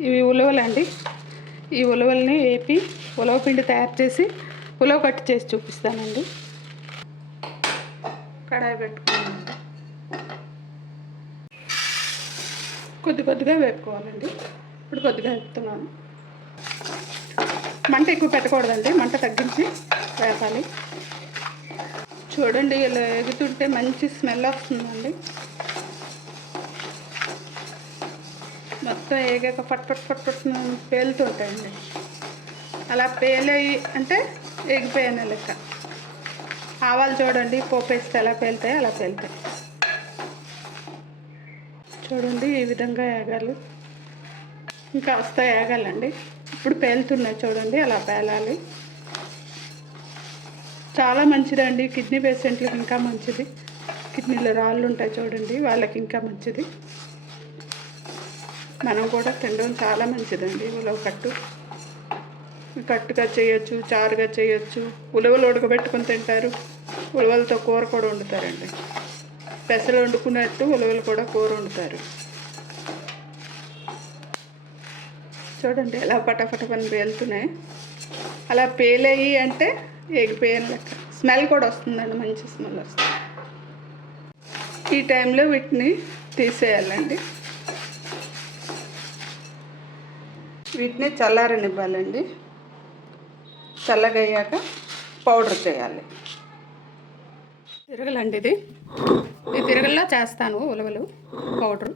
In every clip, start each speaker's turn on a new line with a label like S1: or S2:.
S1: ఇవి ఉలవలండి ఈ ఉలవల్ని వేపి ఉలవ పిండి తయారు చేసి ఉలవ కట్టు చేసి చూపిస్తానండి. కడాయి పెట్టుకోవాలండి. కొద్ది కొద్దిగా వేపుకోవాలండి. ఇప్పుడు కొద్దిగా వేపుతున్నాను. మంట ఎక్కువ పెట్టకూడదండి. మంట తగ్గించి వేపాలి. చూడండి ఇలా ఎగుతుంటే మంచి స్మెల్ వస్తుందండి. మొత్తం ఏగాక పట్ పట్ పట్ పట్ పేలుతుంటాయండి. అలా పేలయి అంటే ఎగిపోయాను లెక్క. ఆవాలు చూడండి పోపేస్తే ఎలా పేలుతాయి అలా పేలుతాయి. చూడండి ఈ విధంగా ఏగాలి. ఇంకా వస్తా ఏగాలండి. ఇప్పుడు పేలుతున్నాయి చూడండి అలా పేలాలి. చాలా మంచిదండి కిడ్నీ పేషెంట్లకు ఇంకా మంచిది. కిడ్నీలో రాళ్ళు ఉంటాయి చూడండి వాళ్ళకి ఇంకా మంచిది. మనం కూడా తినడం చాలా మంచిదండి. ఉలవ కట్టు. కట్టుగా చేయొచ్చు చారుగా చేయొచ్చు. ఉలవలు ఉడకబెట్టుకొని తింటారు. ఉలవలతో కూర కూడా వండుతారండి. పెసలు వండుకున్నట్టు ఉలవలు కూడా కూర వండుతారు. చూడండి ఎలా పటపట పని పేలుతున్నాయి. అలా పేలయ్యి అంటే ఎగిపోయాను లెక్క. స్మెల్ కూడా వస్తుందండి మంచి స్మెల్ వస్తుంది. ఈ టైంలో వీటిని తీసేయాలండి. వీటిని చల్లారనివ్వాలండి. చల్లగయ్యాక పౌడర్ చేయాలి. తిరగలండి ఇది. ఈ తిరగల్లో చేస్తాను ఉలవలు పౌడరు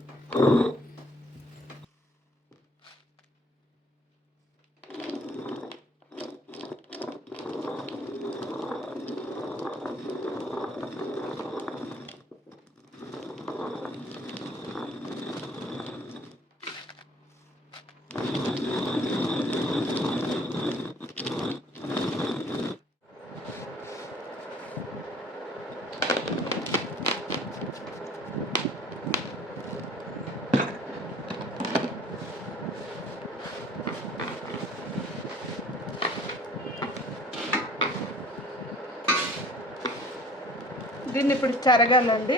S1: దీన్ని ఇప్పుడు చెరగాలండి.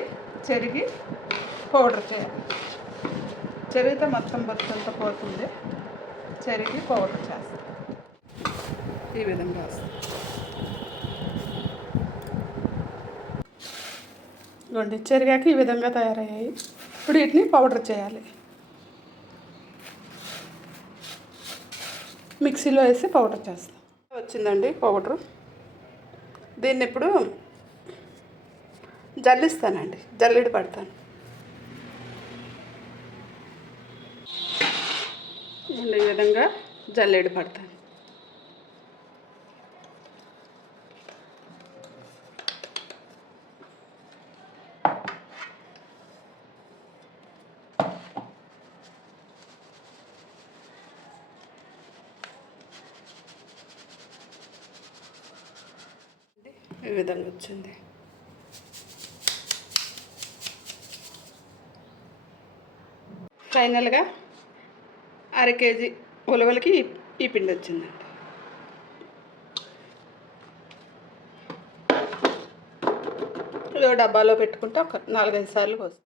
S1: చెరిగి పౌడర్ చేయాలి. చెరిగితే మొత్తం బొత్తంతా పోతుంది. చెరిగి పౌడర్ చేస్తాం. ఈ విధంగా వస్తాం ఇదిగోండి చెరిగాక ఈ విధంగా తయారయ్యాయి. ఇప్పుడు వీటిని పౌడర్ చేయాలి. మిక్సీలో వేసి పౌడర్ చేస్తాం. వచ్చిందండి పౌడరు. దీన్ని ఇప్పుడు జల్లిస్తానండి జల్లిడి పడతాను. ఈ విధంగా జల్లెడ పడతాను. ఈ విధంగా వచ్చింది. ఫైనల్గా అర కేజీ ఉలవలకి ఈ- పిండి వచ్చిందండి ఇదో డబ్బాలో పెట్టుకుంటే ఒక నాలుగైదు సార్లు వస్తుంది